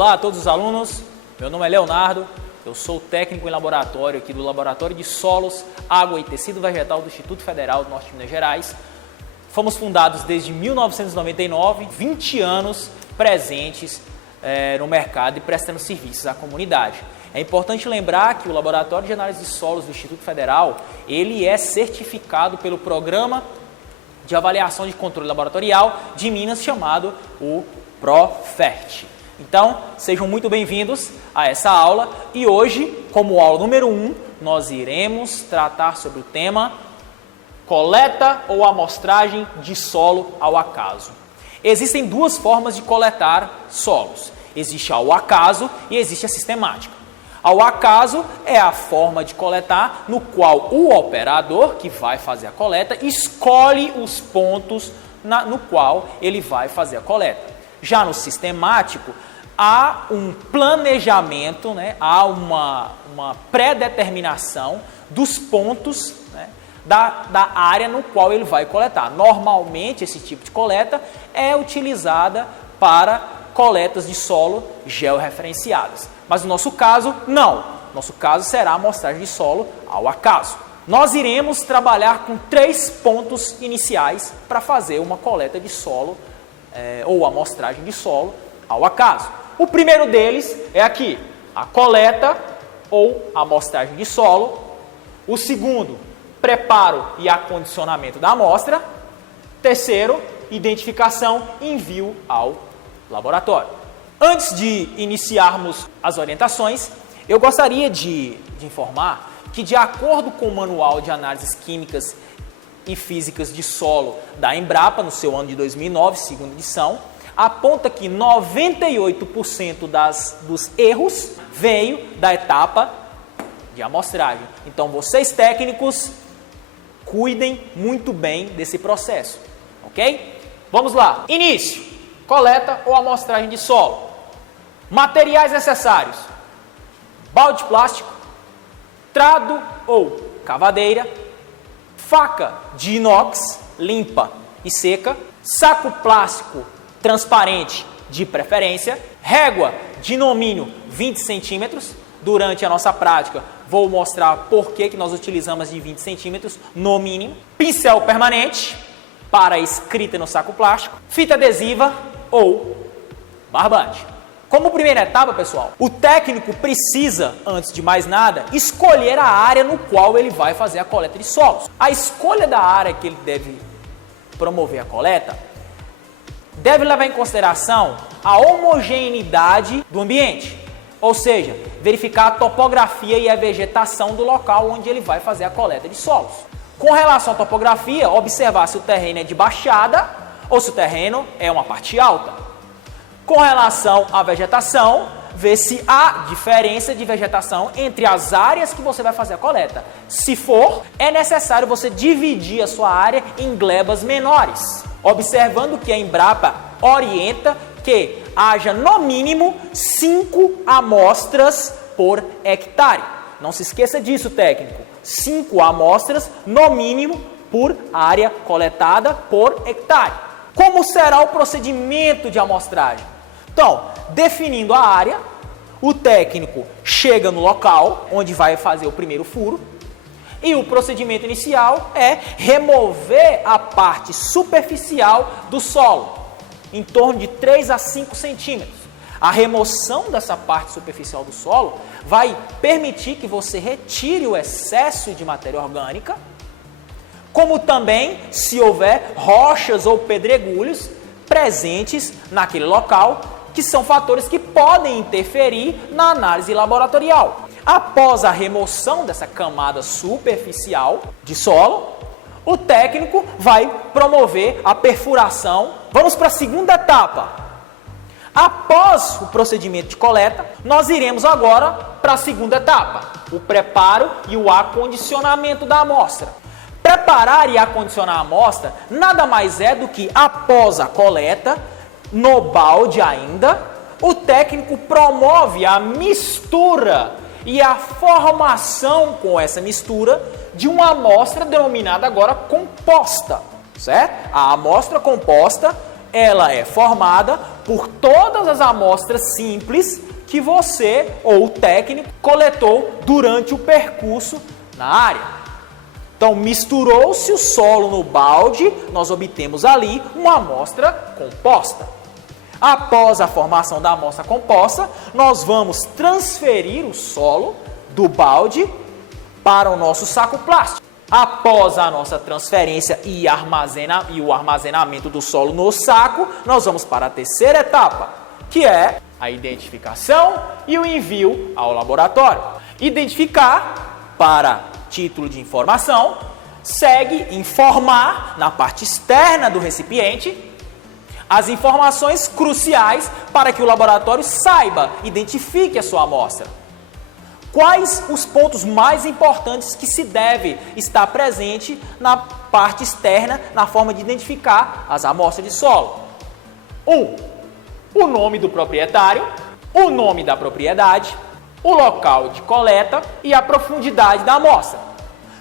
Olá a todos os alunos, meu nome é Leonardo, eu sou técnico em laboratório aqui do Laboratório de Solos, Água e Tecido Vegetal do Instituto Federal do Norte de Minas Gerais. Fomos fundados desde 1999, 20 anos presentes no mercado e prestando serviços à comunidade. É importante lembrar que o Laboratório de Análise de Solos do Instituto Federal, ele é certificado pelo Programa de Avaliação de Controle Laboratorial de Minas, chamado o PROFERT. Então, sejam muito bem-vindos a essa aula e hoje, como aula número 1, nós iremos tratar sobre o tema coleta ou amostragem de solo ao acaso. Existem duas formas de coletar solos. Existe ao acaso e existe a sistemática. Ao acaso é a forma de coletar no qual o operador que vai fazer a coleta escolhe os pontos no qual ele vai fazer a coleta. Já no sistemático, há um planejamento, há uma pré-determinação dos pontos, da área no qual ele vai coletar. Normalmente, esse tipo de coleta é utilizada para coletas de solo georreferenciadas. Mas no nosso caso, não. Nosso caso será a amostragem de solo ao acaso. Nós iremos trabalhar com 3 pontos iniciais para fazer uma coleta de solo ou amostragem de solo ao acaso. O primeiro deles é aqui, a coleta ou amostragem de solo. O segundo, preparo e acondicionamento da amostra. Terceiro, identificação e envio ao laboratório. Antes de iniciarmos as orientações, eu gostaria de informar que, de acordo com o Manual de Análises Químicas e Físicas de Solo da Embrapa, no seu ano de 2009, segunda edição, aponta que 98% dos erros veio da etapa de amostragem. Então, vocês técnicos, cuidem muito bem desse processo, ok? Vamos lá. Início. Coleta ou amostragem de solo. Materiais necessários: balde plástico, trado ou cavadeira, faca de inox limpa e seca, saco plástico transparente de preferência, régua de no mínimo 20 centímetros. Durante a nossa prática vou mostrar por que nós utilizamos de 20 centímetros no mínimo, pincel permanente para escrita no saco plástico, fita adesiva ou barbante. Como primeira etapa, pessoal, o técnico precisa, antes de mais nada, escolher a área no qual ele vai fazer a coleta de solos. A escolha da área que ele deve promover a coleta deve levar em consideração a homogeneidade do ambiente, ou seja, verificar a topografia e a vegetação do local onde ele vai fazer a coleta de solos. Com relação à topografia, observar se o terreno é de baixada ou se o terreno é uma parte alta. Com relação à vegetação, ver se há diferença de vegetação entre as áreas que você vai fazer a coleta. Se for, é necessário você dividir a sua área em glebas menores, observando que a Embrapa orienta que haja no mínimo 5 amostras por hectare. Não se esqueça disso, técnico. 5 amostras no mínimo por área coletada por hectare. Como será o procedimento de amostragem? Então, definindo a área, o técnico chega no local onde vai fazer o primeiro furo e o procedimento inicial é remover a parte superficial do solo, em torno de 3 a 5 centímetros. A remoção dessa parte superficial do solo vai permitir que você retire o excesso de matéria orgânica, como também se houver rochas ou pedregulhos presentes naquele local, que são fatores que podem interferir na análise laboratorial. Após a remoção dessa camada superficial de solo, o técnico vai promover a perfuração. Vamos para a segunda etapa. Após o procedimento de coleta, nós iremos agora para a segunda etapa, o preparo e o acondicionamento da amostra. Preparar e acondicionar a amostra nada mais é do que, após a coleta, no balde ainda, o técnico promove a mistura e a formação com essa mistura de uma amostra denominada agora composta, certo? A amostra composta Ela é formada por todas as amostras simples que você ou o técnico coletou durante o percurso na área. Então, misturou-se o solo no balde, nós obtemos ali uma amostra composta. Após a formação da amostra composta, nós vamos transferir o solo do balde para o nosso saco plástico. Após a nossa transferência e o armazenamento do solo no saco, nós vamos para a terceira etapa, que é a identificação e o envio ao laboratório. Identificar, para título de informação, segue informar na parte externa do recipiente as informações cruciais para que o laboratório saiba, identifique a sua amostra. Quais os pontos mais importantes que se deve estar presente na parte externa na forma de identificar as amostras de solo? 1. O nome do proprietário, o nome da propriedade, o local de coleta e a profundidade da amostra.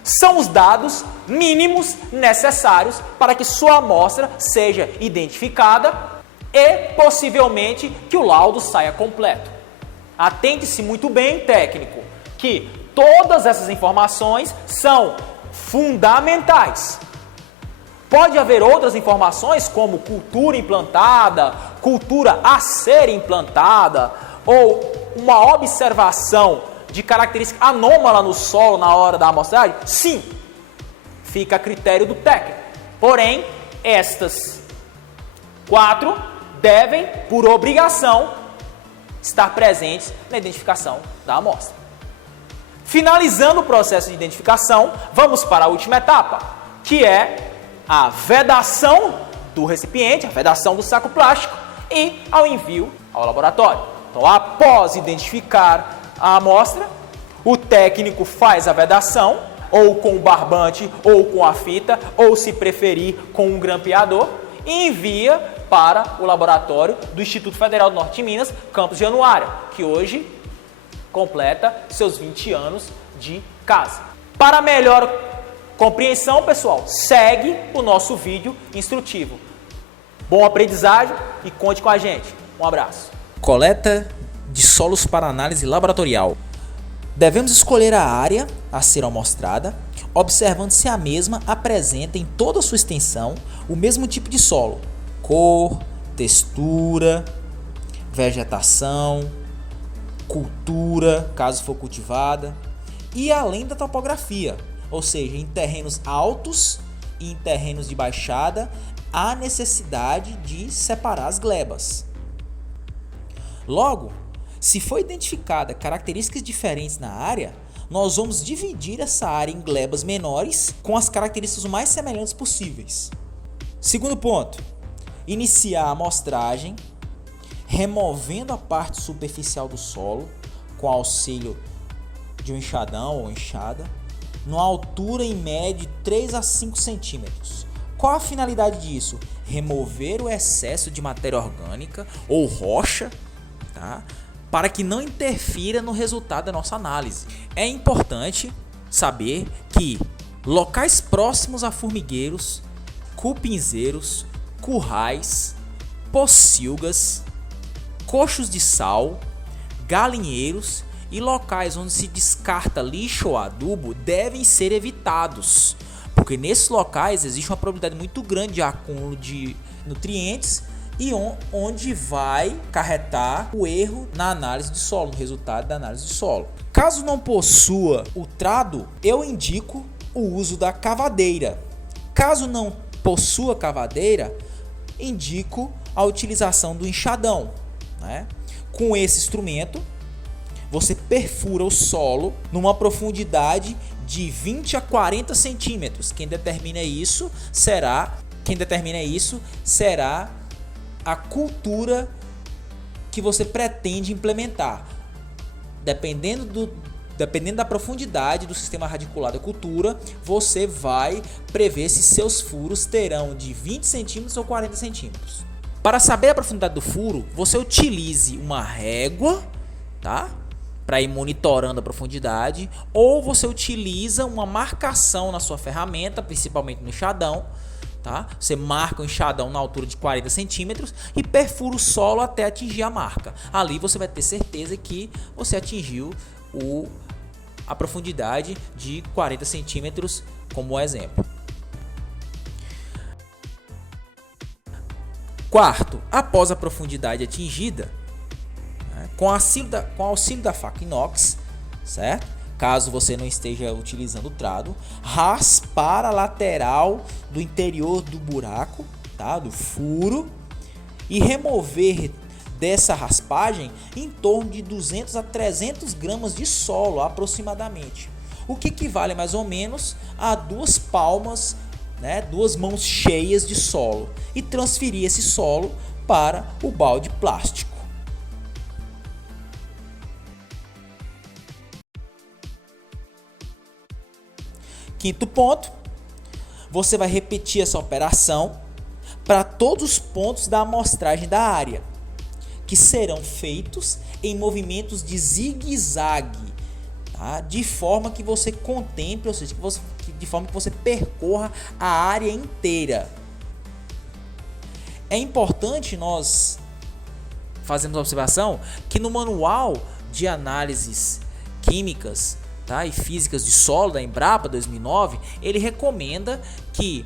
São os dados mínimos necessários para que sua amostra seja identificada e, possivelmente, que o laudo saia completo. Atente-se muito bem, técnico, que todas essas informações são fundamentais. Pode haver outras informações, como cultura implantada, cultura a ser implantada, ou uma observação de característica anômala no solo na hora da amostragem? Sim, fica a critério do técnico. Porém, estas 4 devem, por obrigação, estar presentes na identificação da amostra. Finalizando o processo de identificação, vamos para a última etapa, que é a vedação do recipiente, a vedação do saco plástico e ao envio ao laboratório. Então, após identificar a amostra, o técnico faz a vedação, ou com o barbante, ou com a fita, ou se preferir com um grampeador, e envia para o laboratório do Instituto Federal do Norte de Minas, campus Januária, que hoje completa seus 20 anos de casa. Para melhor compreensão, pessoal, segue o nosso vídeo instrutivo. Bom aprendizagem e conte com a gente. Um abraço. Coleta de solos para análise laboratorial. Devemos escolher a área a ser amostrada, observando se a mesma apresenta em toda a sua extensão o mesmo tipo de solo, cor, textura, vegetação, cultura, caso for cultivada, e além da topografia, ou seja, em terrenos altos e em terrenos de baixada, há necessidade de separar as glebas. Logo, se for identificada características diferentes na área, nós vamos dividir essa área em glebas menores com as características mais semelhantes possíveis. Segundo ponto, iniciar a amostragem removendo a parte superficial do solo com auxílio de um enxadão ou enxada, numa altura em média de 3 a 5 centímetros. Qual a finalidade disso? Remover o excesso de matéria orgânica ou rocha, tá? Para que não interfira no resultado da nossa análise. É importante saber que locais próximos a formigueiros, cupinzeiros, currais, pocilgas, coxos de sal, galinheiros e locais onde se descarta lixo ou adubo devem ser evitados, porque nesses locais existe uma probabilidade muito grande de acúmulo de nutrientes e onde vai acarretar o erro na análise de solo, no resultado da análise de solo. Caso não possua o trado, eu indico o uso da cavadeira. Caso não possua cavadeira, indico a utilização do enxadão, né? Com esse instrumento, você perfura o solo numa profundidade de 20 a 40 centímetros. Quem determina isso será a cultura que você pretende implementar. Dependendo da profundidade do sistema radicular da cultura, você vai prever se seus furos terão de 20 centímetros ou 40 centímetros. Para saber a profundidade do furo, você utilize uma régua, tá? Para ir monitorando a profundidade, ou você utiliza uma marcação na sua ferramenta, principalmente no enxadão, Tá? Você marca o enxadão na altura de 40 centímetros e perfura o solo até atingir a marca. Ali você vai ter certeza que você atingiu a profundidade de 40 centímetros como exemplo. Quarto, após a profundidade atingida, né, com auxílio da faca inox, certo? Caso você não esteja utilizando o trado, raspar a lateral do interior do buraco, tá? Do furo, e remover dessa raspagem em torno de 200 a 300 gramas de solo aproximadamente, o que equivale mais ou menos a 2 palmas, né, 2 mãos cheias de solo, e transferir esse solo para o balde plástico. Quinto ponto, você vai repetir essa operação para todos os pontos da amostragem da área, que serão feitos em movimentos de zigue-zague, tá? De forma que você contemple, ou seja, de forma que você percorra a área inteira. É importante nós fazermos a observação que no manual de análises químicas, tá, e físicas de solo da Embrapa 2009, ele recomenda que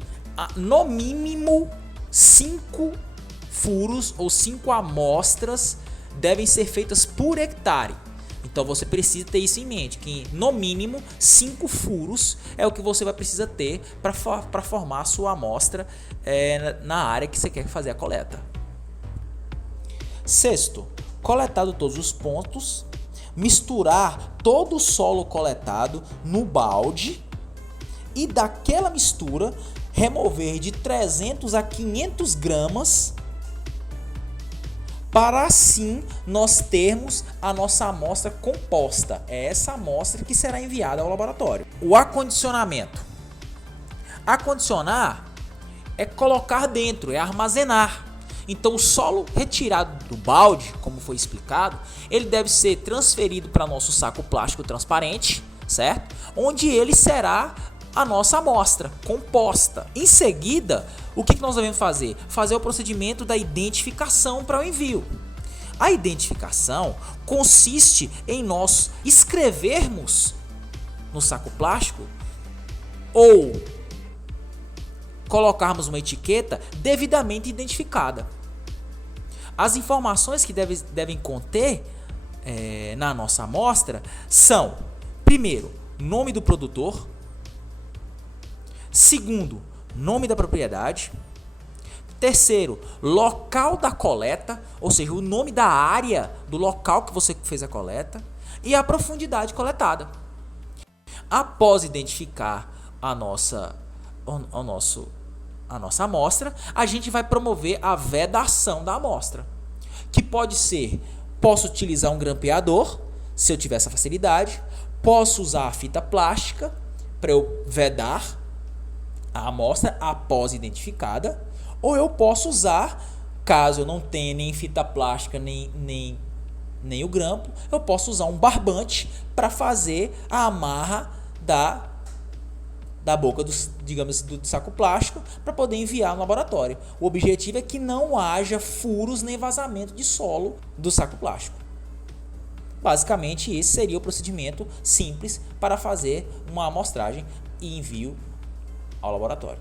no mínimo 5 furos ou 5 amostras devem ser feitas por hectare. Então você precisa ter isso em mente, que no mínimo 5 furos é o que você vai precisar ter para formar a sua amostra na área que você quer fazer a coleta. Sexto, coletado todos os pontos, misturar todo o solo coletado no balde e daquela mistura remover de 300 a 500 gramas para assim nós termos a nossa amostra composta. É essa amostra que será enviada ao laboratório. O acondicionamento. Acondicionar é colocar dentro, é armazenar. Então o solo retirado do balde, como foi explicado, ele deve ser transferido para nosso saco plástico transparente, certo? Onde ele será a nossa amostra composta. Em seguida, o que nós devemos fazer? Fazer o procedimento da identificação para o envio. A identificação consiste em nós escrevermos no saco plástico ou colocarmos uma etiqueta devidamente identificada. As informações que devem conter na nossa amostra são: primeiro, nome do produtor; segundo, nome da propriedade; terceiro, local da coleta, ou seja, o nome da área do local que você fez a coleta, e a profundidade coletada. Após identificar a nossa amostra, a gente vai promover a vedação da amostra, que pode ser: posso utilizar um grampeador, se eu tiver essa facilidade; posso usar a fita plástica para eu vedar a amostra após identificada; ou eu posso usar, caso eu não tenha nem fita plástica nem o grampo, eu posso usar um barbante para fazer a amarra da boca do saco plástico para poder enviar no laboratório. O objetivo é que não haja furos nem vazamento de solo do saco plástico. Basicamente, esse seria o procedimento simples para fazer uma amostragem e envio ao laboratório.